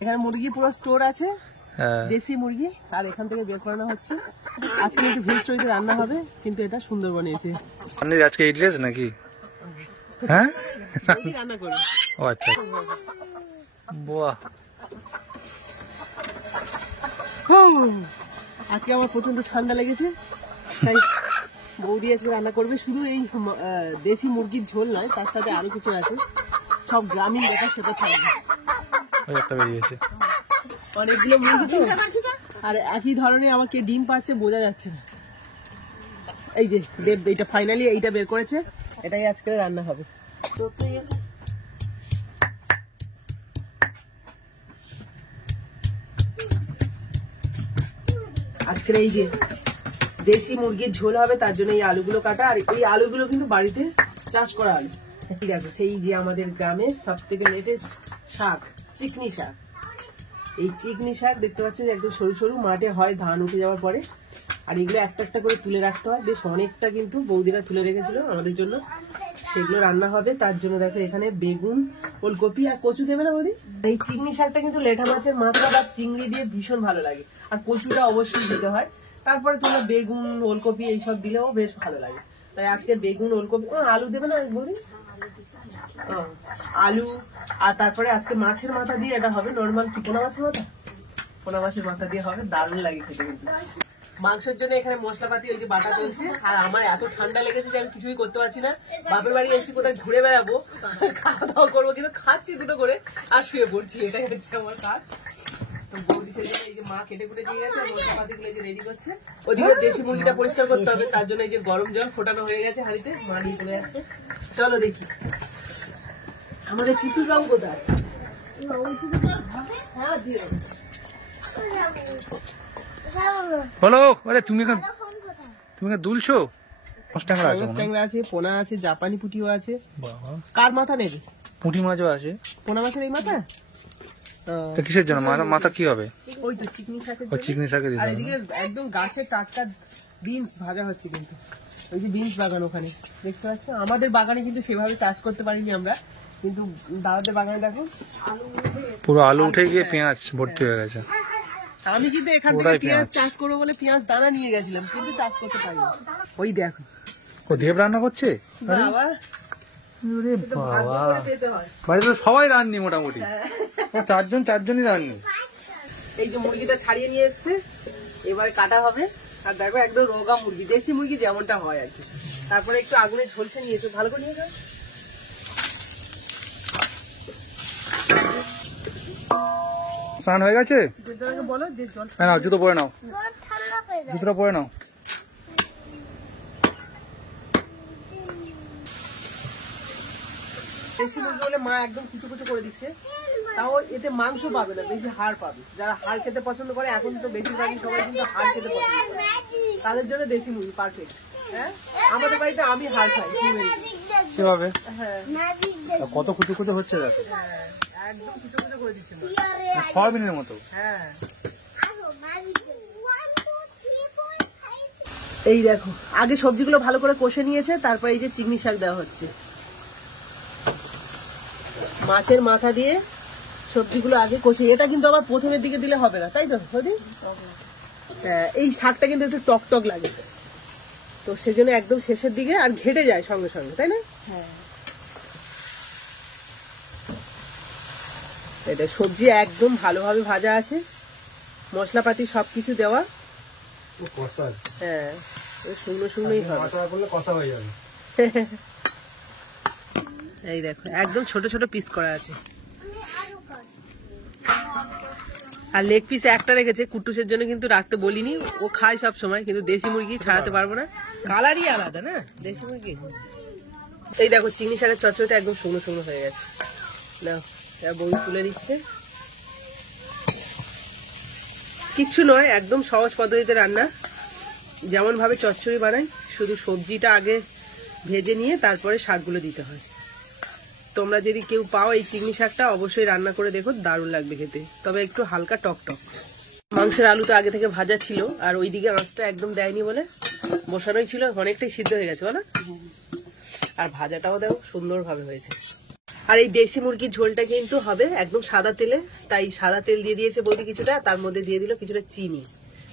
এখানে মুরগি পুরো স্টোর আছে, দেশি মুরগি, আর এখান থেকে বের করানো হচ্ছে। আজকে একটু ভেজ তৈরি রান্না হবে, কিন্তু এটা সুন্দর বানিয়েছে। আজকে এই ড্রেস নাকি? হ্যাঁ, রান্না করবে। ও আচ্ছা, বাহ। আজকে আমার প্রচন্ড ঠান্ডা লেগেছে, তাই বৌদি আজকে রান্না করবে। শুধু এই দেশি মুরগির ঝোল নয়, তার সাথে আরো কিছু আছে, সব গ্রামীণ ব্যাপার সেটা থাকবে। একটা বেরিয়েছে, অনেকগুলো মুরগি তো, আর একই ধরনের আমাকে ডিম পাচ্ছে বোঝা যাচ্ছে না। এই যে এইটা ফাইনালি এইটা বের করেছে, এটাই আজকে রান্না হবে। আজকের এই যে দেশি মুরগির ঝোল হবে, তার জন্য এই আলুগুলো কাটা, আর এই আলুগুলো কিন্তু বাড়িতে চাষ করা আলু। দেখো সেই যে আমাদের গ্রামের সব থেকে লেটেস্ট শাক, চিকনি শাক। এই চিকনি শাক দেখতে পাচ্ছেন একদম সরু সরু, মাঠে হয় ধান উঠে যাওয়ার পরে, আর এগুলো একটা একটা করে তুলে রাখতে হয়। বেশ অনেকটা কিন্তু বৌদিরা তুলে রেখেছিল আমাদের জন্য, সেগুলো রান্না হবে। তার জন্য দেখো এখানে বেগুন, ওলকপি আর কচু দেবে না বৌদি? এই চিকনি শাকটা কিন্তু লেঠা মাছের মাথা বা চিংড়ি দিয়ে ভীষণ ভালো লাগে, আর কচুটা অবশ্যই দিতে হয়। তারপরে তোমরা বেগুন, ওলকপি এইসব দিলেও বেশ ভালো লাগে। তাই আজকে বেগুন, ওলকপি, আলু দেবে না বৌদি? আলু, আর তারপরে আজকে মাছের মাথা দিয়ে এটা হবে, নর্মাল পোনা মাছের মাথা, পোনা মাছের মাথা দিয়ে হবে, দারুণ লাগে খেতে। কিন্তু মাংসের জন্য এখানে মশলাপাতি ওই যে বাটা চলছে, আর আমার এত ঠান্ডা লেগেছে যে আমি কিছুই করতে পারছি না। বাপের বাড়ি এসে কোথায় ঘুরে বেড়াবো, খাওয়া দাওয়া করবো, কিন্তু খাচ্ছি দুটো করে আর শুয়ে পড়ছি, এটাই হচ্ছে আমার কাজ। তো বৌদি সেজন্য এই যে মা কেটে কুটে দিয়ে গেছে, মশলাপাতি গুলো রেডি করছে। ওদিকে দেশি মুরগিটা পরিষ্কার করতে হবে, তার জন্য এই যে গরম জল ফোটানো হয়ে গেছে হাঁড়িতে, মা নিয়ে চলে যাচ্ছে। চলো দেখি আমাদের কুটুর বাবু কোথায়। হ্যাঁ দিও বলো, আরে তুমি দুলছো? ট্যাংরা আছে, পোনা আছে, জাপানি পুঁটিও আছে। কার মাথা নেবে? পুঁটি মাছও আছে। পোনা মাছের এই মাথা কিসের জন্য? মাথা কি হবে? ওই তো চিকনি শাকের। চিকনি শাকের। আর এদিকে একদম গাছের টাটকা বিনস ভাজা হচ্ছে, কিন্তু ওই যে বিনস বাগান ওখানে দেখতে পাচ্ছ। আমাদের বাগানে কিন্তু সেভাবে চাষ করতে পারিনি আমরা, কিন্তু দাদাদের বাগানে দেখো পুরো আলু উঠে গিয়ে পেঁয়াজ ভর্তি হয়ে গেছে। আমি কিন্তু এখান থেকে পেঁয়াজ চাষ করবো বলে পেঁয়াজ দানা নিয়ে গেছিলাম, কিন্তু চাষ করতে পারিনি। ওই দেখো ও দেব রান্না করছে। বাবা বাড়িতে সবাই রান্নি মোটামুটি, চারজনই রান্নি। এই যে মুরগিটা ছাড়িয়ে নিয়ে এসছে, এবারে কাটা হবে। আর দেখো একদম রোগা মুরগি, দেশি মুরগি যেমনটা হয় আর কি। তারপরে একটু আগুনে ঝলসে নিয়েছো, ভালো করে নিয়ে যাও। স্নান হয়ে গেছে? বলো যে জল নাও, জুতো পরে নাও, জুতোটা পরে নাও। দেশি মুরগি হলে মা একদম কুচো কুচো করে দিচ্ছে, তাও এতে মাংস পাবে না, বেশি হাড় পাবে। যারা হাড় খেতে পছন্দ করে, এখন তো বেশিরভাগই সবাই কিন্তু হাড় খেতে পছন্দ করে, তাদের জন্য দেশি মুরগি পারফেক্ট। হ্যাঁ, আমাদের বাড়িতে আমি হাড় খাই সেভাবে। হ্যাঁ, কত কুচো কুচো হচ্ছে দেখো, একদম কুচো কুচো করে দিচ্ছে সয়াবিনের মতো। হ্যাঁ, এই দেখো আগে সবজিগুলো ভালো করে কষে নিয়েছে, তারপর এই যে চিংড়ি শাক দেওয়া হচ্ছে। মাছের মাথা দিয়ে সবজিগুলো আগে কষে, এটা কিন্তু আবার প্রথমের দিকে দিলে হবে না, তাই তো দিদি? এই শাকটা কিন্তু একটু টক টক লাগে, তো সেজন্য একদম শেষের দিকে, আর ঘেটে যায় সঙ্গে সঙ্গে, তাই না? এটা সবজি একদম ভালোভাবে ভাজা আছে, মশলাপাতি সবকিছু দেওয়া। হ্যাঁ, শুকনো শুকনোই হবে। এই দেখো একদম ছোট ছোট পিস করা আছে, আর লেগ পিস একটা রেখেছে কুট্টুসের জন্য, কিন্তু রাখতে বলিনি, ও খায় সব সময়, কিন্তু দেশি মুরগি ছাড়াতে পারবো না, কালারই আলাদা না দেশি মুরগি। এই দেখো চিংড়ি শাকের চচ্চড়িটা একদম শুকনো শুকনো হয়ে গেছে, না বউ তুলে নিচ্ছে। কিচ্ছু নয়, একদম সহজ পদ্ধতিতে রান্না, যেমন ভাবে চচ্চড়ি বানাই, শুধু সবজিটা আগে ভেজে নিয়ে তারপরে শাকগুলো দিতে হয়। তোমরা যদি কেউ পাও এই চিংড়ি শাকটা, অবশ্যই রান্না করে দেখো, দারুণ লাগবে খেতে, তবে একটু হালকা টক টক। মাংসের আলু তো আগে থেকে ভাজা ছিল, আর ওইদিকে আঁচটা একদম দেয়নি বলে বসানোই ছিল, অনেকটাই সিদ্ধ হয়ে গেছে বলো। আর ভাজাটাও দেখো সুন্দরভাবে হয়েছে। আর এই দেশি মুরগির ঝোলটা কিন্তু হবে একদম সাদা তেলে, তাই সাদা তেল দিয়ে দিয়েছে বৌদি কিছুটা, তার মধ্যে দিয়ে দিল কিছুটা চিনি,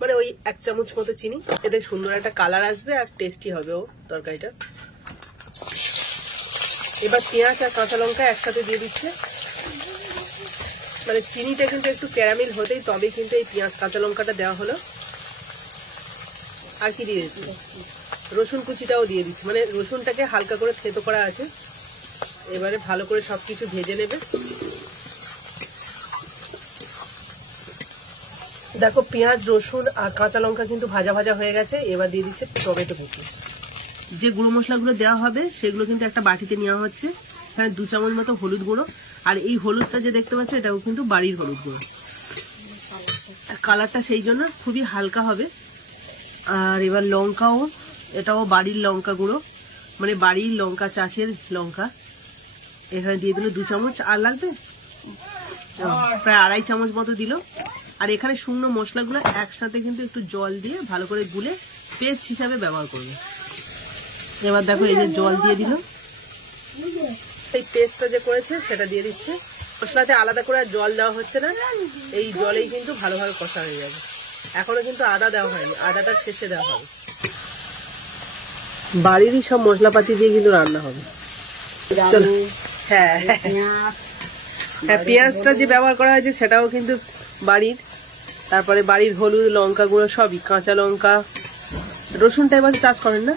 মানে ওই 1 চামচ মতো চিনি। এতে সুন্দর একটা কালার আসবে আর টেস্টি হবে ও তরকারিটা। এবার পেঁয়াজ আর কাঁচা লঙ্কা একসাথে দিয়ে দিচ্ছে, মানে চিনিটা কিন্তু একটু ক্যারামেল হতেই তবে কিন্তু এই পেঁয়াজ কাঁচা লঙ্কাটা দেওয়া হলো। আর কি দিয়ে দিচ্ছি, রসুন কুচিটাও দিয়ে দিচ্ছি, মানে রসুনটাকে হালকা করে থেতো করা আছে। এবারে ভালো করে সবকিছু ভেজে নেবে। দেখো পেঁয়াজ রসুন আর কাঁচা লঙ্কা কিন্তু ভাজা ভাজা হয়ে গেছে। এবার দিয়ে দিচ্ছে টমেটো কুচি। যে গুঁড়ো মশলাগুলো দেওয়া হবে সেগুলো কিন্তু একটা বাটিতে নেওয়া হচ্ছে। এখানে 2 চামচ মতো হলুদ গুঁড়ো, আর এই হলুদটা যে দেখতে পাচ্ছ এটাও কিন্তু বাড়ির হলুদ গুঁড়ো। কালারটা সেই জন্য খুবই হালকা হবে। আর এবার লঙ্কাও, এটাও বাড়ির লঙ্কা গুঁড়ো, মানে বাড়ির লঙ্কা, চাষের লঙ্কা। এখানে দিয়ে দিল 2 চামচ, আর লাগবে প্রায় 2.5 চামচ মতো দিল। আর এখানে শুকনো মশলাগুলো একসাথে কিন্তু একটু জল দিয়ে ভালো করে গুলে পেস্ট হিসাবে ব্যবহার করবে। এবার দেখো এই যে জল দিয়ে দিল, এই পেস্টটা যে করেছে সেটা দিয়ে দিচ্ছে। মশলাতে আলাদা করে জল দেওয়া হচ্ছে না, এই জলেই কিন্তু ভালোভাবে কষা হয়ে যাবে। এখনো কিন্তু আদা দেওয়া হয়নি, আদাটা শেষে দেওয়া হবে। বাড়িরই সব মশলাপাতি দিয়ে কিন্তু রান্না হবে। চলো, হ্যাঁ হ্যাঁ, পেঁয়াজটা যে ব্যবহার করা হয়েছে সেটাও কিন্তু বাড়ির। তারপরে বাড়ির হলুদ, লঙ্কা গুঁড়ো সবই, কাঁচা লঙ্কা। রসুনটা এবার চাষ করেন না,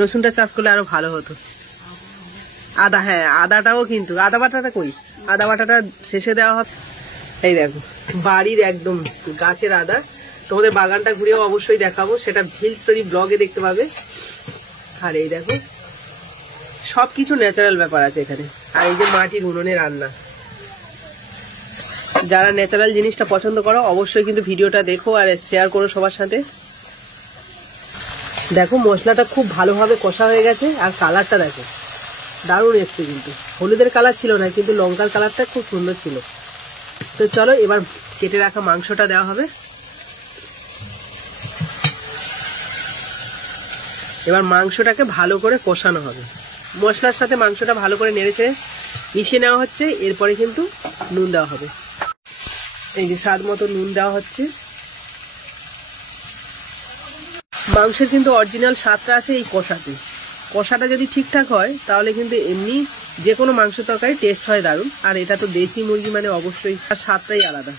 রসুনটা চাষ করলে আরো ভালো হতো। আদা, হ্যাঁ আদাটাও কিন্তু, আদা বাটাটা কই, আদা বাটাটা শেষে দেওয়া হবে। এই দেখো বাড়ির একদম গাছের আদা। তোমাদের বাগানটা ঘুরেও অবশ্যই দেখাবো, সেটা ভিল স্টোরি ব্লগে দেখতে পাবে। আর এই দেখো সবকিছু ন্যাচারাল ব্যাপার আছে এখানে। আর এই যে মাটির উনুনে রান্না। যারা ন্যাচারাল জিনিসটা পছন্দ করো অবশ্যই কিন্তু ভিডিওটা দেখো আর শেয়ার করো সবার সাথে। দেখো মশলাটা খুব ভালোভাবে কষা হয়ে গেছে, আর কালারটা দেখো দারুণ এসছে। কিন্তু হলুদের কালার ছিল না, কিন্তু লঙ্কার কালারটা খুব সুন্দর ছিল। তো চলো এবার কেটে রাখা মাংসটা দেওয়া হবে। এবার মাংসটাকে ভালো করে কষানো হবে, মশলার সাথে মাংসটা ভালো করে নেড়েছে মিশিয়ে নেওয়া হচ্ছে। এরপরে কিন্তু নুন দেওয়া হবে, এই যে স্বাদ মতো নুন দেওয়া হচ্ছে। মাংসের কিন্তু অরিজিনাল স্বাদটা আছে এই কষাতে। কষাটা যদি ঠিকঠাক হয় তাহলে কিন্তু এমনি যে কোনো মাংস তরকারি টেস্ট হয় দারুণ। আর এটা তো দেশি মুরগি, মানে অবশ্যই তার স্বাদটাই আলাদা।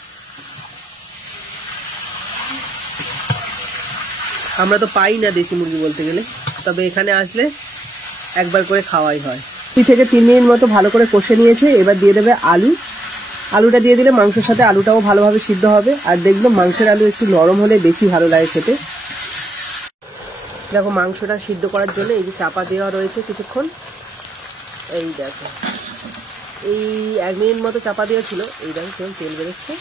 আমরা তো পাই না দেশি মুরগি বলতে গেলে, তবে এখানে আসলে একবার করে খাওয়াই হয়। 2 থেকে 3 মিনিট মতো ভালো করে কষে নিয়েছে। এবার দিয়ে দেবে আলু। আলুটা দিয়ে দিলে মাংসের সাথে আলুটাও ভালোভাবে সিদ্ধ হবে। আর দেখবে মাংসের আলু একটু নরম হলে বেশি ভালো লাগে খেতে। দেখো মাংসটা সিদ্ধ করার জন্য এই যে চাপা দেওয়া রয়েছে কিছুক্ষণ। এই দেখো এই 1 মিনিট মতো চাপা দেওয়া ছিল। এই দেখো কেমন তেল বেরোচ্ছে।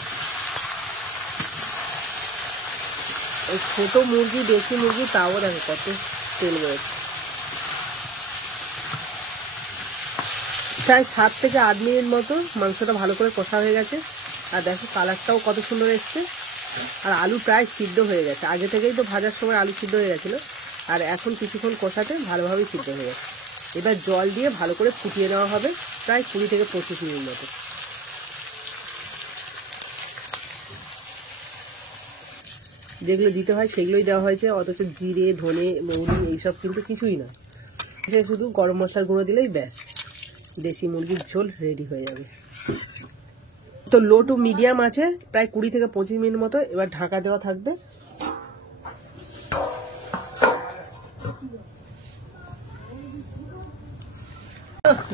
এই ছোট মুরগি, দেশি মুরগি, তাও দেখো কত তেল বেরোচ্ছে। প্রায় 7 থেকে 8 মিনিট মতো মাংসটা ভালো করে কষা হয়ে গেছে। আর দেখো কালারটাও কত সুন্দর এসছে। আর আলু প্রায় সিদ্ধ হয়ে গেছে, আগে থেকেই তো ভাজার সময় আলু সিদ্ধ হয়ে গেছিলো। আর এখন কিছুক্ষণ কষাতে ভালোভাবে সিদ্ধ হয়ে গেছে। এবার জল দিয়ে ভালো করে ফুটিয়ে নেওয়া হবে, প্রায় 20 থেকে 25 মিনিট মতো। যেগুলো দিতে হয় সেগুলোই দেওয়া হয়েছে, অথচ জিরে, ধনে, মৌরি এইসব কিন্তু কিছুই না। সে শুধু গরম মশলার গুঁড়ো দিলেই ব্যাস দেশি মুরগির ঝোল রেডি হয়ে যাবে। তো লো টু মিডিয়াম আছে, প্রায় 20 থেকে 25 মিনিট মতো। এবার ঢাকা দেওয়া থাকবে।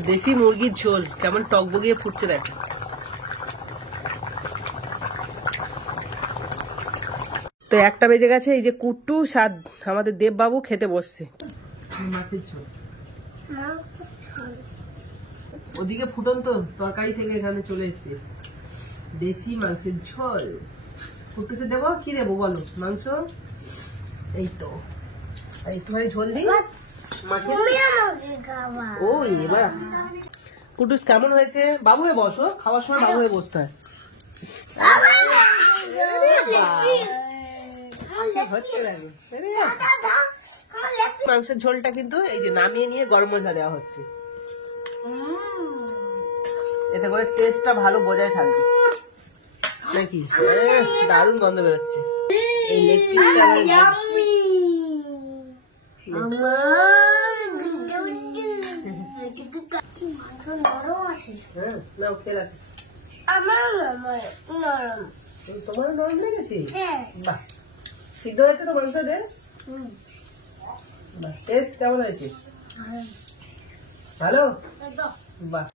দেশি মুরগির ঝোল কেমন টকবগিয়ে ফুটছে দেখো। তো 1টা বেজে গেছে। এই যে কুট্টু সাদ আমাদের দেববাবু খেতে বসছে মাছের ঝোল। ওদিকে ফুটন্ত তরকারি থেকে এখানে চলে এসছে দেশি মাংসের ঝোল। কুট্টুসে দেবো, কি দেবো বলো? মাংস, এই তো একটুখানি ঝোল দিই। ও এবার কুটুস কেমন হয়েছে? বাবু হয়ে বসো, খাওয়ার সময় বাবু হয়ে বসতে হয়। হচ্ছে লাগে। মাংসের ঝোলটা কিন্তু এই যে নামিয়ে নিয়ে গরম মশলা দেওয়া হচ্ছে, এতে করে টেস্টটা ভালো বজায় থাকবে নাকি। দারুণ গন্ধ বেরোচ্ছে। এই লেগ পিসটা তোমার নরম লেগেছে? বাহ, সিদ্ধ হয়েছে তো মাংস দে। টেস্ট কেমন হয়েছে? ভালো? বাহ।